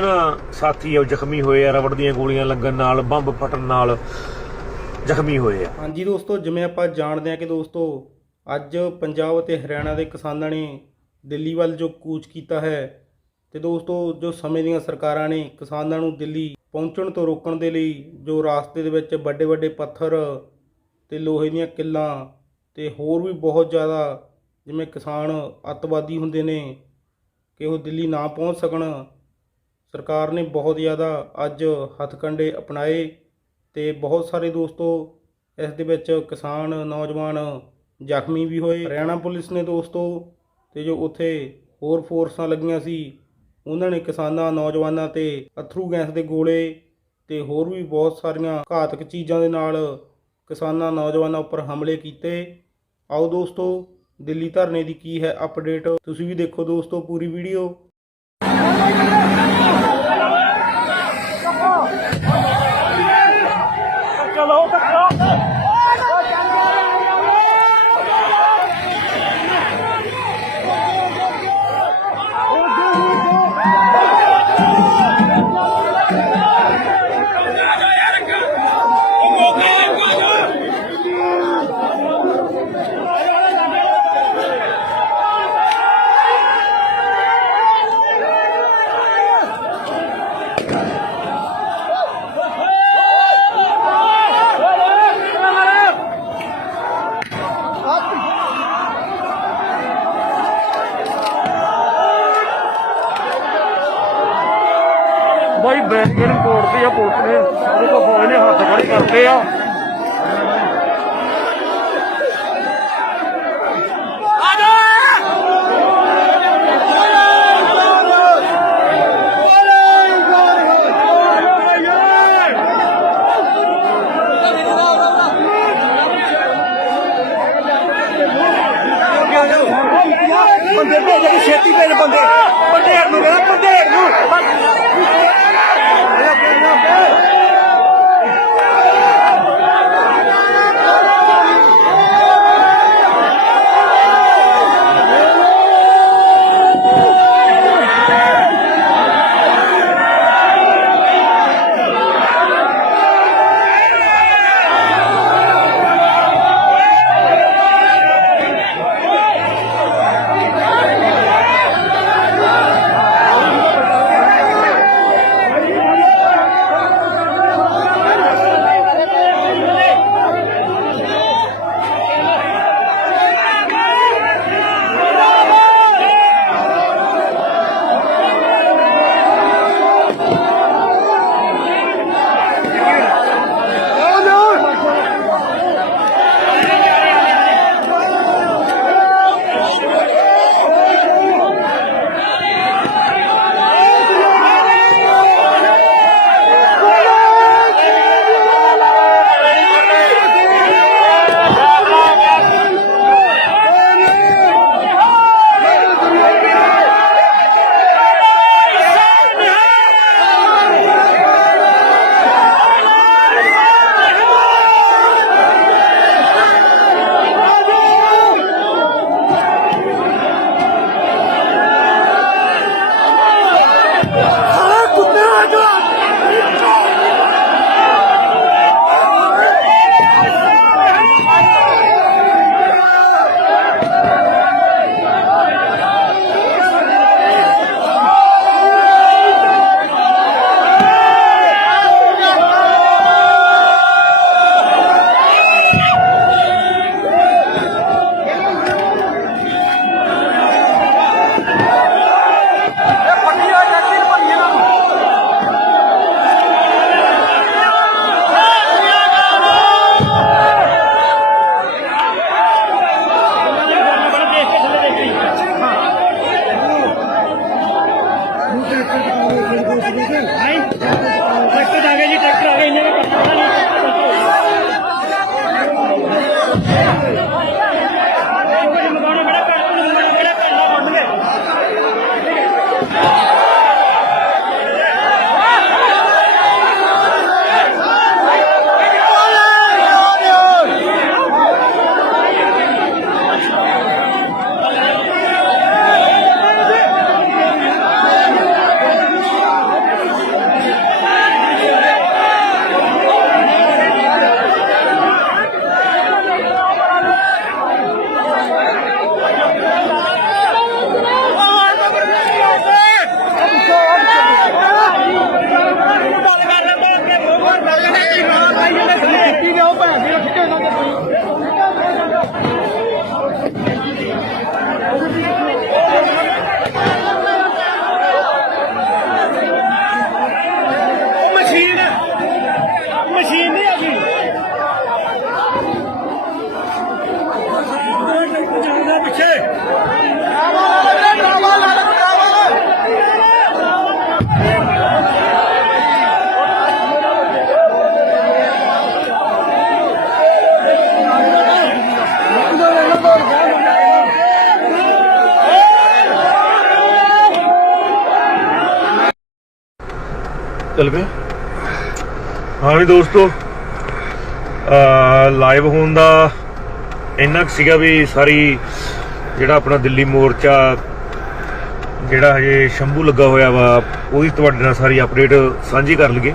ਜਿਹਨਾਂ ਸਾਥੀ ਆ ਉਹ ਜ਼ਖਮੀ ਹੋਏ ਆ, ਰਬੜ ਦੀਆਂ ਗੋਲੀਆਂ ਲੱਗਣ ਨਾਲ, ਬੰਬ ਫਟਣ ਨਾਲ ਜ਼ਖਮੀ ਹੋਏ ਆ। ਹਾਂਜੀ ਦੋਸਤੋ, ਜਿਵੇਂ ਆਪਾਂ ਜਾਣਦੇ ਹਾਂ ਕਿ ਦੋਸਤੋ, ਅੱਜ ਪੰਜਾਬ ਅਤੇ ਹਰਿਆਣਾ ਦੇ ਕਿਸਾਨਾਂ ਨੇ ਦਿੱਲੀ ਵੱਲ ਜੋ ਕੂਚ ਕੀਤਾ ਹੈ ਤੇ ਦੋਸਤੋ, ਜੋ ਸਮੇਂ ਦੀਆਂ ਸਰਕਾਰਾਂ ਨੇ ਕਿਸਾਨਾਂ ਨੂੰ ਦਿੱਲੀ ਪਹੁੰਚਣ ਤੋਂ ਰੋਕਣ ਦੇ ਲਈ ਜੋ ਰਾਸਤੇ ਦੇ ਵਿੱਚ ਵੱਡੇ ਵੱਡੇ ਪੱਥਰ ਤੇ ਲੋਹੇ ਦੀਆਂ ਕਿੱਲਾਂ ਤੇ ਹੋਰ ਵੀ ਬਹੁਤ ਜ਼ਿਆਦਾ ਜਿਵੇਂ ਕਿਸਾਨ ਅੱਤਵਾਦੀ ਹੁੰਦੇ ਨੇ ਕਿ ਉਹ ਦਿੱਲੀ ਨਾ ਪਹੁੰਚ ਸਕਣ ਸਰਕਾਰ ਨੇ ਬਹੁਤ ਜ਼ਿਆਦਾ ਅੱਜ ਹੱਥਕੰਡੇ ਅਪਣਾਏ ਤੇ ਬਹੁਤ ਸਾਰੇ ਦੋਸਤੋ, ਇਸ ਦੇ ਵਿੱਚ ਕਿਸਾਨ, ਨੌਜਵਾਨ ਜ਼ਖਮੀ ਵੀ ਹੋਏ। ਹਰਿਆਣਾ ਪੁਲਿਸ ਨੇ ਦੋਸਤੋ, ਤੇ ਜੋ ਉੱਥੇ ਹੋਰ ਫੋਰਸਾਂ ਲੱਗੀਆਂ ਸੀ, ਉਹਨਾਂ ਨੇ ਕਿਸਾਨਾਂ, ਨੌਜਵਾਨਾਂ ਤੇ ਅਥਰੂ ਗੈਸ ਦੇ ਗੋਲੇ ਤੇ ਹੋਰ ਵੀ ਬਹੁਤ ਸਾਰੀਆਂ ਘਾਤਕ ਚੀਜ਼ਾਂ ਦੇ ਨਾਲ ਕਿਸਾਨਾਂ, ਨੌਜਵਾਨਾਂ ਉੱਪਰ ਹਮਲੇ ਕੀਤੇ। ਆਓ ਦੋਸਤੋ, ਦਿੱਲੀ ਧਰਨੇ ਦੀ ਕੀ ਹੈ ਅਪਡੇਟ ਤੁਸੀਂ ਵੀ ਦੇਖੋ ਦੋਸਤੋ ਪੂਰੀ ਵੀਡੀਓ ਛੇਤੀ ਭੇਜ ਬੰਦੇ ਪੰਡੇਰ ਨੂੰ ਕਹਿੰਦਾ ਪੰਡੇਰ ਨੂੰ ਚੱਲ ਪਏ। ਹਾਂ ਵੀ ਦੋਸਤੋ ਲਾਈਵ ਹੋਣ ਦਾ ਇੰਨਾ ਕੁ ਸੀਗਾ ਵੀ ਸਾਰੀ ਜਿਹੜਾ ਆਪਣਾ ਦਿੱਲੀ ਮੋਰਚਾ, ਜਿਹੜਾ ਹਜੇ ਸ਼ੰਭੂ ਲੱਗਾ ਹੋਇਆ ਵਾ, ਉਹਦੀ ਤੁਹਾਡੇ ਨਾਲ ਸਾਰੀ ਅਪਡੇਟ ਸਾਂਝੀ ਕਰ ਲਈਏ।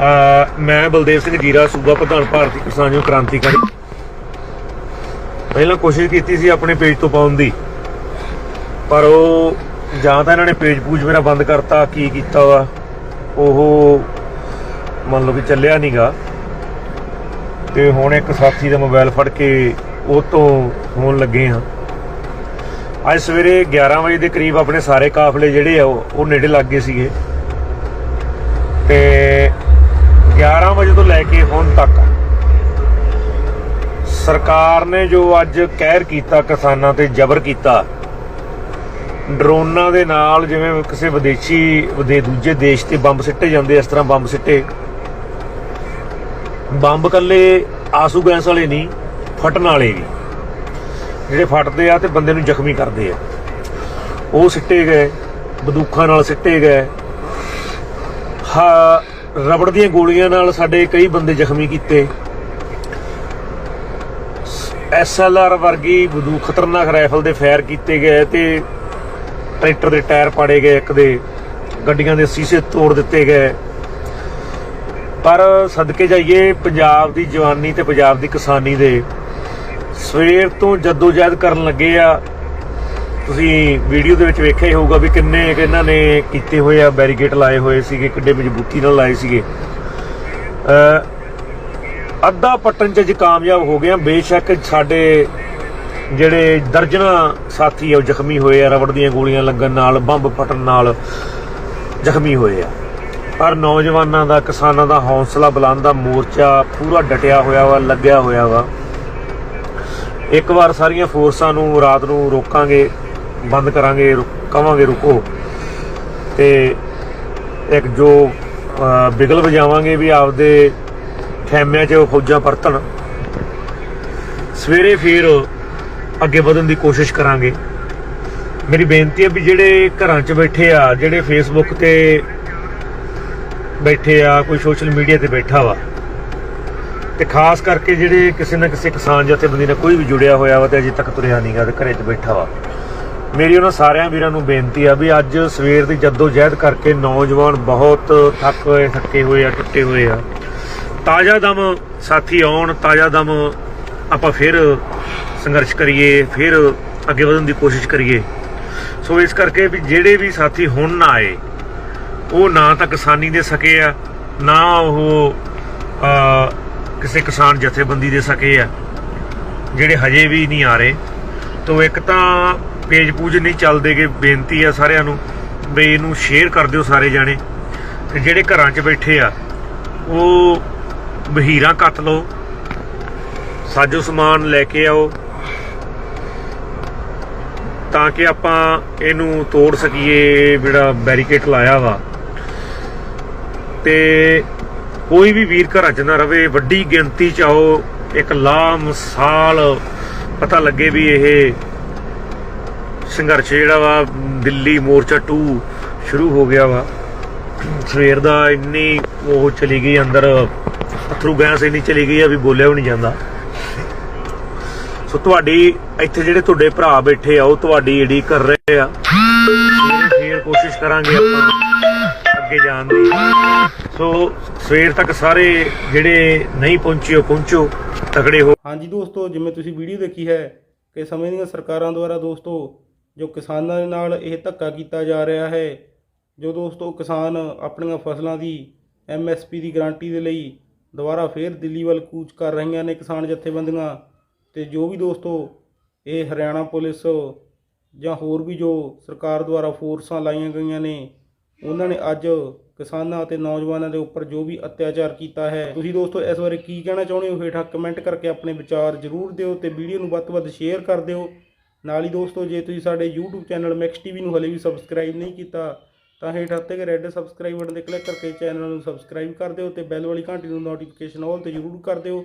ਆ ਮੈਂ ਬਲਦੇਵ ਸਿੰਘ ਜੀਰਾ, ਸੂਬਾ ਪ੍ਰਧਾਨ ਭਾਰਤੀ ਕਿਸਾਨ ਯੂਨੀਅਨ ਕ੍ਰਾਂਤੀਕਾਰੀ। ਪਹਿਲਾਂ ਕੋਸ਼ਿਸ਼ ਕੀਤੀ ਸੀ ਆਪਣੇ ਪੇਜ ਤੋਂ ਪਾਉਣ ਦੀ, ਪਰ ਉਹ ਜਾਂ ਤਾਂ ਇਹਨਾਂ ਨੇ ਪੇਜ ਪੂਜ ਮੇਰਾ ਬੰਦ ਕਰਤਾ, ਕੀ ਕੀਤਾ ਵਾ, ਉਹ ਮੰਨ ਲਓ ਕਿ ਚੱਲਿਆ ਨਹੀਂਗਾ ਤੇ ਹੁਣ ਇੱਕ ਸਾਥੀ ਦਾ ਮੋਬਾਈਲ ਫੜ ਕੇ ਉਹ ਤੋਂ ਫੋਨ ਲੱਗੇ ਹਾਂ ਅੱਜ ਸਵੇਰੇ 11 ਵਜੇ ਦੇ ਕਰੀਬ ਆਪਣੇ ਸਾਰੇ ਕਾਫਲੇ ਜਿਹੜੇ ਆ, ਉਹ ਉਹ ਨੇੜੇ ਲੱਗ ਗਏ ਸੀਗੇ। ਤੇ 11 ਵਜੇ ਤੋਂ ਲੈ ਕੇ ਹੁਣ ਤੱਕ ਸਰਕਾਰ ਨੇ ਜੋ ਅੱਜ ਕਹਿਰ ਕੀਤਾ ਕਿਸਾਨਾਂ ਤੇ ਜ਼ਬਰ ਕੀਤਾ ਡਰੋਨਾਂ ਦੇ ਨਾਲ ਜਿਵੇਂ ਕਿਸੇ ਵਿਦੇਸ਼ੀ ਵਿਦੇ ਦੂਜੇ ਦੇਸ਼ ਤੇ ਬੰਬ ਸਿੱਟੇ ਜਾਂਦੇ, ਇਸ ਤਰ੍ਹਾਂ ਬੰਬ ਸਿੱਟੇ। ਬੰਬ ਕੱਲੇ ਆਸੂ ਗੈਸ ਵਾਲੇ ਨਹੀਂ, ਫਟਣ ਵਾਲੇ ਵੀ। ਜਿਹੜੇ ਫਟਦੇ ਆ ਤੇ ਬੰਦੇ ਨੂੰ ਜ਼ਖਮੀ ਕਰਦੇ ਆ। ਉਹ ਸਿੱਟੇ ਗਏ, ਬੰਦੂਕਾਂ ਨਾਲ ਸਿੱਟੇ ਗਏ। ਹਾਂ, ਰਬੜ ਦੀਆਂ ਗੋਲੀਆਂ ਨਾਲ ਸਾਡੇ ਕਈ ਬੰਦੇ ਜ਼ਖਮੀ ਕੀਤੇ। ਐਸਐਲਆਰ ਵਰਗੀ ਬੰਦੂਕ ਖਤਰਨਾਕ ਰਾਈਫਲ ਦੇ ਫਾਇਰ ਕੀਤੇ ਗਏ ਤੇ ਟਰੈਕਟਰ ਦੇ ਟਾਇਰ ਪਾੜੇ ਗਏ, ਇੱਕ ਦੇ ਗੱਡੀਆਂ ਦੇ ਸ਼ੀਸ਼ੇ ਤੋੜ ਦਿੱਤੇ ਗਏ। ਪਰ ਸਦਕੇ ਜਾਈਏ, ਪੰਜਾਬ ਦੀ ਜਵਾਨੀ ਤੇ ਪੰਜਾਬ ਦੀ ਕਿਸਾਨੀ ਦੇ ਸਵੇਰ ਤੋਂ ਜਦੋਜਹਿਦ ਕਰਨ ਲੱਗੇ ਆ। ਤੁਸੀਂ ਵੀਡੀਓ ਦੇ ਵਿੱਚ ਵੇਖਿਆ ਹੀ ਹੋਊਗਾ ਵੀ ਕਿੰਨੇ ਇਹਨਾਂ ਨੇ ਕੀਤੇ ਹੋਏ ਆ, ਬੈਰੀਕੇਡ ਲਾਏ ਹੋਏ ਸੀਗੇ, ਕਿੱਡੇ ਮਜ਼ਬੂਤੀ ਨਾਲ ਲਾਏ ਸੀਗੇ। ਅੱਧਾ ਪੱਟਣ ਚ ਅੱਜ ਕਾਮਯਾਬ ਹੋ ਗਏ ਆ। ਬੇਸ਼ੱਕ ਸਾਡੇ ਜਿਹੜੇ ਦਰਜਨਾ ਸਾਥੀ ਆ, ਉਹ ਜ਼ਖਮੀ ਹੋਏ ਆ, ਰਬੜ ਦੀਆਂ ਗੋਲੀਆਂ ਲੱਗਣ ਨਾਲ, ਬੰਬ ਫਟਣ ਨਾਲ ਜ਼ਖਮੀ ਹੋਏ ਆ। ਪਰ ਨੌਜਵਾਨਾਂ ਦਾ, ਕਿਸਾਨਾਂ ਦਾ ਹੌਸਲਾ ਬੁਲੰਦ ਦਾ ਮੋਰਚਾ ਪੂਰਾ ਡਟਿਆ ਹੋਇਆ ਵਾ, ਲੱਗਿਆ ਹੋਇਆ ਵਾ। ਇੱਕ ਵਾਰ ਸਾਰੀਆਂ ਫੋਰਸਾਂ ਨੂੰ ਰਾਤ ਨੂੰ ਰੋਕਾਂਗੇ, ਬੰਦ ਕਰਾਂਗੇ ਰੁ- ਕਵਾਂਗੇ ਰੁਕੋ। ਤੇ ਇੱਕ ਜੋ ਬਿਗਲ ਵਜਾਵਾਂਗੇ ਵੀ ਆਪਦੇ ਖੈਮਿਆਂ 'ਚ ਫੌਜਾਂ ਪਰਤਣ। ਸਵੇਰੇ ਫਿਰ ਅੱਗੇ ਵਧਣ ਦੀ ਕੋਸ਼ਿਸ਼ ਕਰਾਂਗੇ। ਮੇਰੀ ਬੇਨਤੀ ਹੈ ਵੀ ਜਿਹੜੇ ਘਰਾਂ 'ਚ ਬੈਠੇ ਆ, ਜਿਹੜੇ ਫੇਸਬੁੱਕ ਤੇ ਬੈਠੇ ਆ, ਕੋਈ ਸੋਸ਼ਲ ਮੀਡੀਆ ਤੇ ਬੈਠਾ ਵਾ, ਤੇ ਖਾਸ ਕਰਕੇ ਜਿਹੜੇ ਕਿਸੇ ਨਾ ਕਿਸੇ ਕਿਸਾਨ ਜਥੇਬੰਦੀ ਨਾਲ ਕੋਈ ਵੀ ਜੁੜਿਆ ਹੋਇਆ ਵਾ ਤੇ ਅਜੇ ਤੱਕ ਤੁਰਿਆ ਨਹੀਂਗਾ ਤੇ ਘਰੇ 'ਚ ਬੈਠਾ ਵਾ। ਮੇਰੀ ਉਹਨਾਂ ਸਾਰਿਆਂ ਵੀਰਾਂ ਨੂੰ ਬੇਨਤੀ ਆ ਵੀ ਅੱਜ ਸਵੇਰ ਦੀ ਜੱਦੋ ਜਹਿਦ ਕਰਕੇ ਨੌਜਵਾਨ ਬਹੁਤ ਥੱਕ ਹੋਏ, ਥੱਕੇ ਹੋਏ ਆ, ਟੁੱਟੇ ਹੋਏ ਆ। ਤਾਜ਼ਾ ਦਮ ਸਾਥੀ ਆਉਣ, ਤਾਜ਼ਾ ਦਮ ਆਪਾਂ ਫਿਰ ਸੰਘਰਸ਼ ਕਰੀਏ, ਫਿਰ ਅੱਗੇ ਵਧਣ ਦੀ ਕੋਸ਼ਿਸ਼ ਕਰੀਏ। ਸੋ ਇਸ ਕਰਕੇ ਵੀ ਜਿਹੜੇ ਵੀ ਸਾਥੀ ਹੁਣ ਨਾ ਆਏ, ਉਹ ਨਾ ਤਾਂ ਕਿਸਾਨੀ ਦੇ ਸਕੇ ਆ, ਨਾ ਉਹ ਕਿਸੇ ਕਿਸਾਨ ਜਥੇਬੰਦੀ ਦੇ ਸਕੇ ਆ, ਜਿਹੜੇ ਹਜੇ ਵੀ ਨਹੀਂ ਆ ਰਹੇ। ਤੋ ਇੱਕ ਤਾਂ ਪੇਜ ਪੂਜ ਨਹੀਂ ਚੱਲਦੇਗੇ ਬੇਨਤੀ ਆ ਸਾਰਿਆਂ ਨੂੰ ਵੀ ਇਹਨੂੰ ਸ਼ੇਅਰ ਕਰ ਦਿਓ ਸਾਰੇ ਜਾਣੇ। ਤੇ ਜਿਹੜੇ ਘਰਾਂ 'ਚ ਬੈਠੇ ਆ, ਉਹ ਬਹੀਰਾਂ ਕੱਟ ਲਓ, ਸਾਜੋ ਸਮਾਨ ਲੈ ਕੇ ਆਓ ਤਾਂ ਕਿ ਆਪਾਂ ਇਹਨੂੰ ਤੋੜ ਸਕੀਏ ਜਿਹੜਾ ਬੈਰੀਕੇਡ ਲਾਇਆ ਵਾ। ਤੇ ਕੋਈ ਵੀ ਵੀਰ ਘਰਾਂ 'ਚ ਨਾ ਰਵੇ, ਵੱਡੀ ਗਿਣਤੀ 'ਚ ਆਓ, ਇੱਕ ਲਾ ਮਿਸਾਲ ਪਤਾ ਲੱਗੇ ਵੀ ਇਹ ਸੰਘਰਸ਼ ਜਿਹੜਾ ਵਾ, ਦਿੱਲੀ ਮੋਰਚਾ 2 ਸ਼ੁਰੂ ਹੋ ਗਿਆ ਵਾ। ਸਵੇਰ ਦਾ ਇੰਨੀ ਉਹ ਚਲੀ ਗਈ ਅੰਦਰ, ਅਥਰੂ ਗੈਸ ਇੰਨੀ ਚਲੀ ਗਈ ਆ ਵੀ ਬੋਲਿਆ ਵੀ ਨਹੀਂ ਜਾਂਦਾ। ਸੋ ਤੁਹਾਡੀ ਇੱਥੇ ਜਿਹੜੇ ਤੁਹਾਡੇ ਭਰਾ ਬੈਠੇ ਆ, ਉਹ ਤੁਹਾਡੀ ਏਡੀ ਕਰ ਰਹੇ ਆ ਫੇਰ ਕੋਸ਼ਿਸ਼ ਕਰਾਂਗੇ ਆਪਾਂ ਅੱਗੇ ਜਾਣ ਦੀ। ਸੋ ਸਵੇਰ ਤੱਕ ਸਾਰੇ ਜਿਹੜੇ ਨਹੀਂ ਪਹੁੰਚੇ, ਉਹ ਪਹੁੰਚੋ, ਤਕੜੇ ਹੋ। ਹਾਂਜੀ ਦੋਸਤੋ, ਜਿਵੇਂ ਤੁਸੀਂ ਵੀਡੀਓ ਦੇਖੀ ਹੈ ਕਿ ਸਮੇਂ ਦੀਆਂ ਸਰਕਾਰਾਂ ਦੁਆਰਾ ਦੋਸਤੋ, ਜੋ ਕਿਸਾਨਾਂ ਦੇ ਨਾਲ ਇਹ ਧੱਕਾ ਕੀਤਾ ਜਾ ਰਿਹਾ ਹੈ, ਜੋ ਦੋਸਤੋ ਕਿਸਾਨ ਆਪਣੀਆਂ ਫਸਲਾਂ ਦੀ ਐਮਐਸਪੀ ਦੀ ਗਾਰੰਟੀ ਦੇ ਲਈ ਦੁਬਾਰਾ ਫੇਰ ਦਿੱਲੀ ਵੱਲ ਕੂਚ ਕਰ ਰਹੀਆਂ ਨੇ ਕਿਸਾਨ ਜਥੇਬੰਦੀਆਂ ਤੇ ਜੋ ਵੀ ਦੋਸਤੋ, ਇਹ ਹਰਿਆਣਾ ਪੁਲਿਸ ਜਾਂ ਹੋਰ ਵੀ ਜੋ ਸਰਕਾਰ ਦੁਆਰਾ ਫੋਰਸਾਂ ਲਾਈਆਂ ਗਈਆਂ ਨੇ, ਉਹਨਾਂ ਨੇ ਅੱਜ ਕਿਸਾਨਾਂ ਅਤੇ ਨੌਜਵਾਨਾਂ ਦੇ ਉੱਪਰ ਜੋ ਵੀ ਅਤਿਆਚਾਰ ਕੀਤਾ ਹੈ। ਤੁਸੀਂ ਦੋਸਤੋ, ਇਸ ਬਾਰੇ ਕੀ ਕਹਿਣਾ ਚਾਹੁੰਦੇ ਹੋ? ਹੇਠਾਂ ਕਮੈਂਟ ਕਰਕੇ ਆਪਣੇ ਵਿਚਾਰ ਜ਼ਰੂਰ ਦਿਓ ਤੇ ਵੀਡੀਓ ਨੂੰ ਵੱਧ ਤੋਂ ਵੱਧ ਸ਼ੇਅਰ ਕਰ ਦਿਓ। ਨਾਲ ਹੀ ਦੋਸਤੋ, ਜੇ ਤੁਸੀਂ ਸਾਡੇ YouTube ਚੈਨਲ ਮੈਕਸ ਟੀਵੀ ਨੂੰ ਹਲੇ ਵੀ ਸਬਸਕ੍ਰਾਈਬ ਨਹੀਂ ਕੀਤਾ, ਤਾਂ ਹੇਠਾਂ ਉੱਤੇ ਰੈੱਡ ਸਬਸਕ੍ਰਾਈਬ ਬਟਨ ਤੇ ਕਲਿੱਕ ਕਰਕੇ ਚੈਨਲ ਨੂੰ ਸਬਸਕ੍ਰਾਈਬ ਕਰ ਦਿਓ ਤੇ ਬੈਲ ਵਾਲੀ ਘੰਟੀ ਨੂੰ ਨੋਟੀਫਿਕੇਸ਼ਨ ਆਲ ਤੇ ਜ਼ਰੂਰ ਕਰ ਦਿਓ।